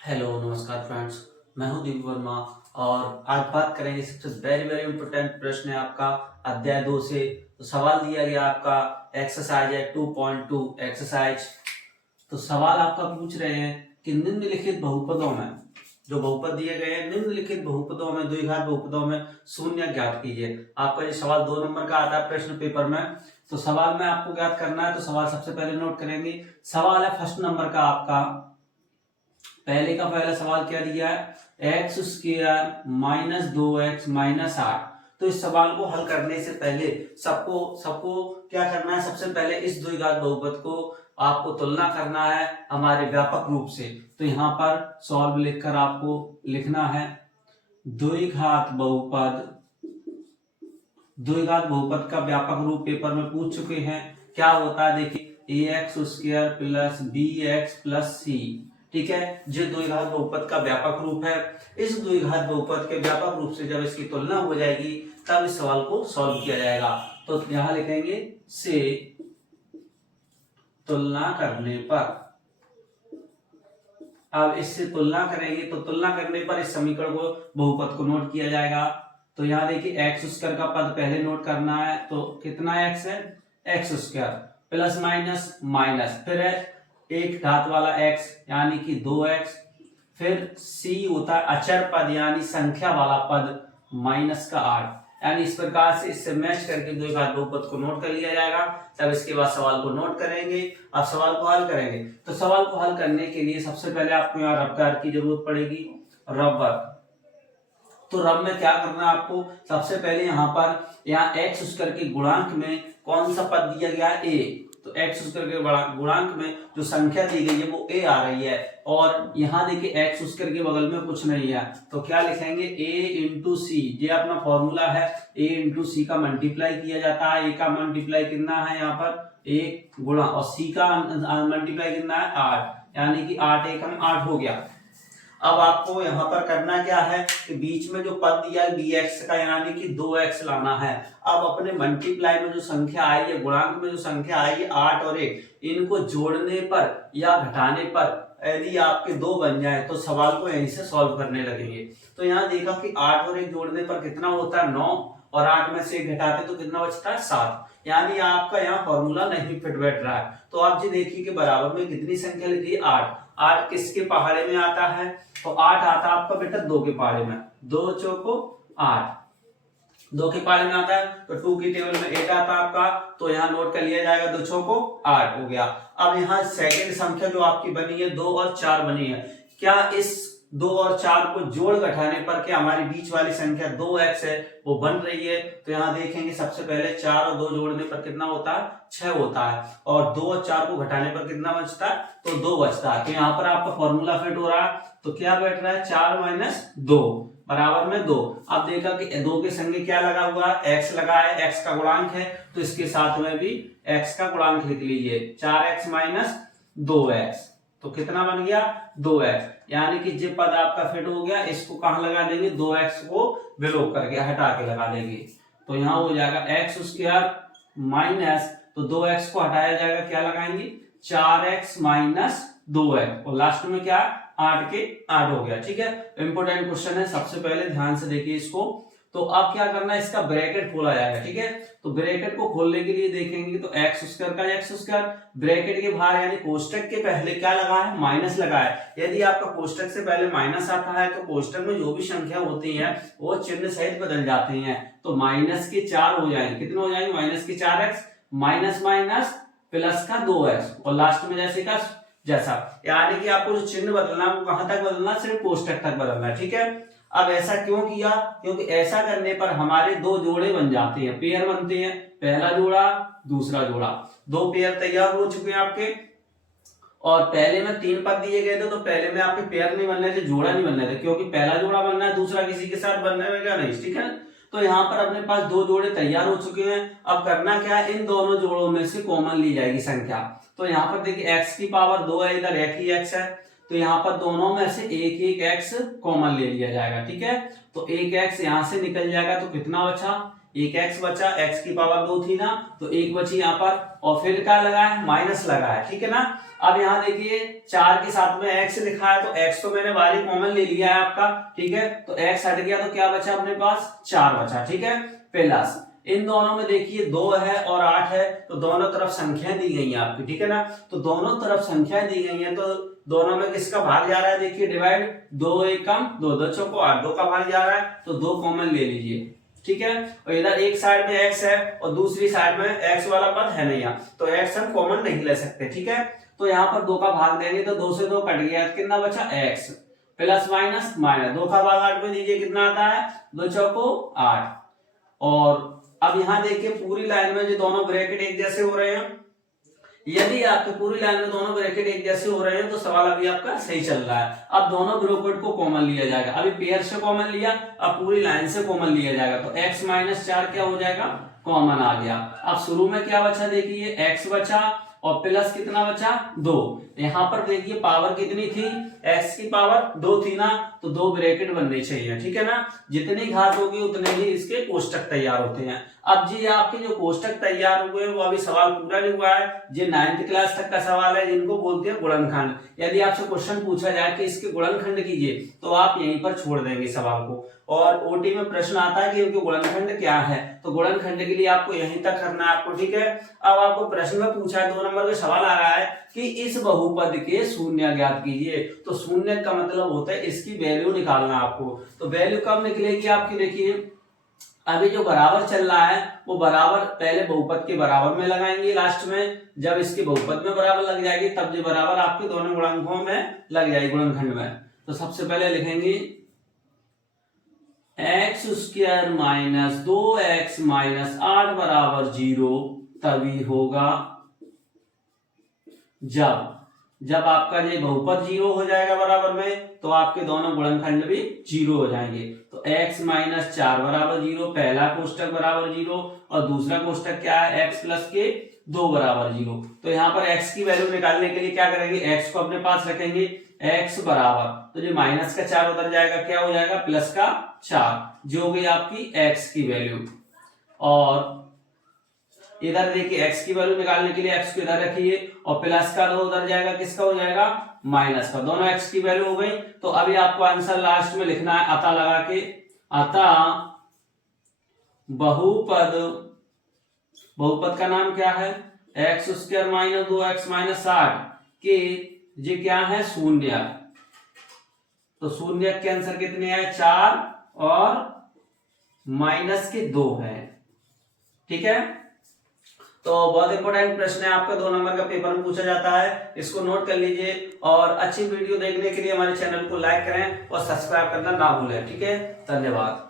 Hello नमस्कार friends. मैं हूं दीप वर्मा और आज बात करेंगे सबसे वेरी वेरी इंपॉर्टेंट प्रश्न है आपका अध्याय 2 से। तो सवाल दिया गया आपका एक्सरसाइज है 2.2 एक्सरसाइज। तो सवाल आपका पूछ रहे हैं कि निम्नलिखित बहुपदों में जो बहुपद दिए गए हैं निम्नलिखित बहुपदों में द्विघात बहुपदों में शून्य ज्ञात कीजिए। आपका ये सवाल 2 नंबर का आता है प्रश्न पेपर में। तो सवाल में आपको ज्ञात करना है। तो सवाल सबसे पहले नोट करेंगे। सवाल है फर्स्ट नंबर का आपका। पहले का पहला सवाल क्या दिया है, x square minus 2x minus 8। तो इस सवाल को हल करने से पहले सबको सबको क्या करना है, सबसे पहले इस द्विघात बहुपद को आपको तुलना करना है हमारे व्यापक रूप से। तो यहाँ पर सॉल्व लिखकर आपको लिखना है द्विघात बहुपद। द्विघात बहुपद का व्यापक रूप पेपर में पूछ चुके हैं। क्या होता है देखिए, ए x square plus B x plus सी। ठीक है, जो द्विघात बहुपद का व्यापक रूप है। इस द्विघात बहुपद के व्यापक रूप से जब इसकी तुलना हो जाएगी तब इस सवाल को सॉल्व किया जाएगा। तो यहां लिखेंगे से तुलना करने पर। अब इससे तुलना करेंगे तो तुलना करने पर इस समीकरण को बहुपद को नोट किया जाएगा। तो यहाँ देखिए एक्स स्क्वायर का पद पहले नोट करना है। तो कितना एक्स है, x square plus minus minus, फिर है एक घात वाला एक्स यानी कि 2x, फिर सी होता है अचर पद यानी संख्या वाला पद माइनस का 8। यानी इस प्रकार से इससे मैच करके द्विघात बहुपद को नोट कर लिया जाएगा। तब इसके बाद सवाल को नोट करेंगे। अब सवाल को हल करेंगे। तो सवाल को हल करने के लिए सबसे पहले आपको यहाँ रफ्तार की जरूरत पड़ेगी, रबर। तो रब में क्या करना है आपको, सबसे पहले यहाँ एक्स स्क्वायर के गुणांक में कौन सा पद दिया गया है, ए। तो एक्स स्क्वायर के गुणांक में जो संख्या दी गई है वो ए आ रही है। और यहाँ देखिए एक्स स्क्वायर के बगल में कुछ नहीं है तो क्या लिखेंगे, ए इंटू सी। ये अपना फॉर्मूला है, ए इंटू सी का मल्टीप्लाई किया जाता है। ए का मल्टीप्लाई कितना है यहाँ पर, एक गुणा, और सी का मल्टीप्लाई कितना है 8, यानी कि 8 एकम 8 हो गया। अब आपको यहाँ पर करना क्या है कि बीच में जो पद दिया है bx का यानी कि 2x लाना है। अब अपने मल्टीप्लाई में जो संख्या आई है, गुणांक में जो संख्या आई है 8 और 1, इनको जोड़ने पर या घटाने पर यदि आपके 2 बन जाए तो सवाल को यहीं से सॉल्व करने लगेंगे। तो यहाँ देखा कि 8 और 1 जोड़ने पर कितना होता है 9, और 8 में से 1 घटाते तो कितना बचता है 7। यानी आपका यहाँ फॉर्मूला नहीं फिट बैठ रहा है। तो आप जी देखिए कि बराबर में कितनी संख्या लिखी है 8। 8 किसके पहाड़े में आता है, तो 8 आता है आपका बेटा 2 के पहाड़े में। 2 चौको 8, 2 के पहाड़े में आता है तो 2 की टेबल में 8 आता है आपका। तो यहाँ नोट कर लिया जाएगा, 2 चौको 8 हो गया। अब यहाँ सेकंड संख्या जो आपकी बनी है 2 और 4 बनी है। क्या इस 2 और 4 को जोड़ घटाने पर क्या हमारी बीच वाली संख्या 2x है वो बन रही है। तो यहाँ देखेंगे सबसे पहले 4 और 2 जोड़ने पर कितना होता है 6 होता है, और 2 और 4 को घटाने पर कितना बचता है, तो 2 बचता है। तो यहाँ पर आपका फॉर्मूला फिट हो रहा है। तो क्या बैठ रहा है 4 माइनस 2 बराबर में 2। अब देखा कि 2 के संगे क्या लगा हुआ है, x लगा है, x का गुणांक है तो इसके साथ में भी x का गुणांक लिख लीजिए, 4x माइनस 2x। तो कितना बन गया 2x, यानी कि जो पद आपका फिट हो गया इसको कहां लगा देंगे, 2x को विलोप करके हटा के लगा देंगे। तो यहाँ हो जाएगा एक्स स्क्वायर माइनस, तो 2x को हटाया जाएगा, क्या लगाएंगे 4x माइनस 2x, और लास्ट में क्या 8 के 8 हो गया। ठीक है, इंपोर्टेंट क्वेश्चन है, सबसे पहले ध्यान से देखिए इसको। तो अब क्या करना है, इसका ब्रैकेट खोला जाएगा। ठीक है, तो ब्रैकेट को खोलने के लिए देखेंगे तो एक्स स्क्वायर का एक्स स्क्वायर, ब्रैकेट के बाहर यानी कोष्टक के पहले क्या लगा है, माइनस लगा है। यदि आपका कोष्टक से पहले माइनस आता है तो कोष्टक में जो भी संख्या होती है वो चिन्ह सहित बदल जाते हैं। तो माइनस के 4 हो जाएंगे, कितने हो जाएंगे, माइनस के 4x माइनस माइनस प्लस का 2x, और लास्ट में जैसे का जैसा, यानी कि आपको जो चिन्ह बदलना है वो कहां तक बदलना, सिर्फ कोष्टक तक बदलना है। ठीक है, अब ऐसा क्यों किया, क्योंकि ऐसा करने पर हमारे 2 जोड़े बन जाते हैं, पेयर बनते हैं, पहला जोड़ा दूसरा जोड़ा, 2 पेयर तैयार हो चुके हैं आपके। और पहले में 3 पद दिए गए थे तो पहले में आपके पेयर नहीं बनने थे, जोड़ा नहीं बनने थे, क्योंकि पहला जोड़ा बनना है, दूसरा किसी के साथ बनने में क्या नहीं। ठीक है, तो यहाँ पर अपने पास 2 जोड़े तैयार हो चुके हैं। अब करना क्या है, इन दोनों जोड़ों में से कॉमन ली जाएगी संख्या। तो यहाँ पर देखिए x की पावर 2 है, इधर एक ही x है, तो यहाँ पर दोनों में से एक एक x कॉमन ले लिया जाएगा। ठीक है, तो एक x यहाँ से निकल जाएगा तो कितना बचा, एक x बचा, x की पावर 2 थी ना, तो एक बची यहाँ पर, और फिर क्या लगा है, माइनस लगा है, ठीक है ना। अब यहाँ देखिए 4 के साथ में x लिखा है, तो x तो मैंने बाहरी कॉमन ले लिया है आपका, ठीक है, तो x हट गया तो क्या बचा अपने पास, 4 बचा, ठीक है। प्लस इन दोनों में देखिए 2 है और 8 है, तो दोनों तरफ संख्या दी गई है आपकी, ठीक है ना। तो दोनों तरफ संख्या दी गई है, तो दोनों में किसका भाग जा रहा है, देखिए डिवाइड, 2 एकम 2, 2 चौको 8, 2 का भाग जा रहा है, तो 2 कॉमन ले लीजिए, ठीक है। और इधर एक साइड में x है और दूसरी साइड में x वाला पद है नहीं, तो x हम कॉमन नहीं ले सकते, ठीक है। तो यहाँ पर 2 का भाग देंगे तो 2 से 2 कट गया, कितना बचा x, प्लस माइनस माइनस, 2 का भाग 8 में दीजिए, कितना आता है, 2 चौको 8। और अब यहाँ देखिए पूरी लाइन में जो दोनों ब्रैकेट एक जैसे हो रहे हैं, यदि आपके पूरी लाइन में दोनों ब्रैकेट एक जैसे हो रहे हैं तो सवाल अभी आपका सही चल रहा है। अब दोनों ब्रैकेट को कॉमन लिया जाएगा, अभी पेयर से कॉमन लिया, अब पूरी लाइन से कॉमन लिया जाएगा, तो x माइनस 4 क्या हो जाएगा, कॉमन आ गया। अब शुरू में क्या बचा, देखिए x बचा और प्लस कितना बचा, 2। यहाँ पर देखिए पावर कितनी थी, x की पावर 2 थी ना, तो 2 ब्रैकेट बनने चाहिए, ठीक है ना। जितनी घात होगी उतने ही इसके कोष्टक तैयार होते हैं। अब जी आपके जो कोष्टक तैयार हुए वो अभी सवाल पूरा नहीं हुआ है, जो 9th क्लास तक का सवाल है, जिनको बोलते हैं गुणनखंड। यदि आपसे क्वेश्चन पूछा जाए कि इसके गुणनखंड कीजिए, तो आप यहीं पर छोड़ देंगे सवाल को। और ओटी में प्रश्न आता है कि इनके गुणनखंड क्या है, तो गुणनखंड के लिए आपको यहीं तक करना है आपको, ठीक है। अब आपको प्रश्न में पूछा है, 2 नंबर का सवाल आ रहा है कि इस बहुपद के शून्य ज्ञात कीजिए। तो शून्य का मतलब होता है इसकी वैल्यू निकालना आपको। तो वैल्यू कब निकलेगी आपकी, देखिए अभी जो बराबर चल रहा है वो बराबर पहले बहुपद के बराबर में लगाएंगे लास्ट में, जब इसके बहुपद में बराबर लग जाएगी तब जो बराबर आपके दोनों गुणनखंडों में लग जाएगी, गुणनखंड में। तो सबसे पहले लिखेंगे x square minus 2x minus 8 बराबर 0 तभी होगा जब आपका ये बहुपद 0 हो जाएगा बराबर में, तो आपके दोनों गुणनखंड भी 0 हो जाएंगे। तो x माइनस 4 बराबर 0, पहला कोष्टक बराबर 0, और दूसरा कोष्टक क्या है, x प्लस के 2 बराबर 0। तो यहाँ पर x की वैल्यू निकालने के लिए क्या करेंगे, x को अपने पास रखेंगे, x बराबर, तो जो माइनस का 4 उधर जाएगा, क्या हो जाएगा, प्लस का 4, जो हो गई आपकी x की वैल्यू। और इधर देखिए x की वैल्यू निकालने के लिए x को इधर रखिए, और प्लस का 2 उधर जाएगा, किसका हो जाएगा, माइनस का। दोनों x की वैल्यू हो गई। तो अभी आपको आंसर लास्ट में लिखना है अतः लगा के, अतः बहुपद का नाम क्या है, x square minus 2x minus 8 के ये क्या है, शून्य। तो शून्य के आंसर कितने हैं, 4 और माइनस के 2 है, ठीक है। तो बहुत इंपॉर्टेंट प्रश्न है आपका, 2 नंबर का पेपर में पूछा जाता है, इसको नोट कर लीजिए। और अच्छी वीडियो देखने के लिए हमारे चैनल को लाइक करें और सब्सक्राइब करना ना भूलें, ठीक है। धन्यवाद।